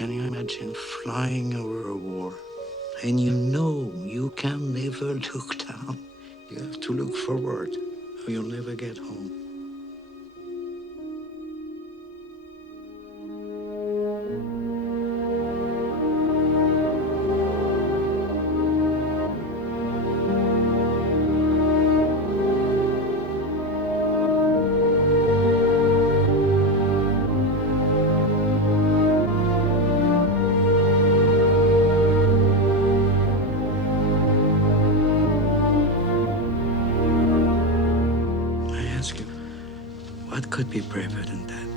Can you imagine flying over a war? And you know you can never look down. You have to look forward, or you'll never get home. I ask you, what could be braver than that?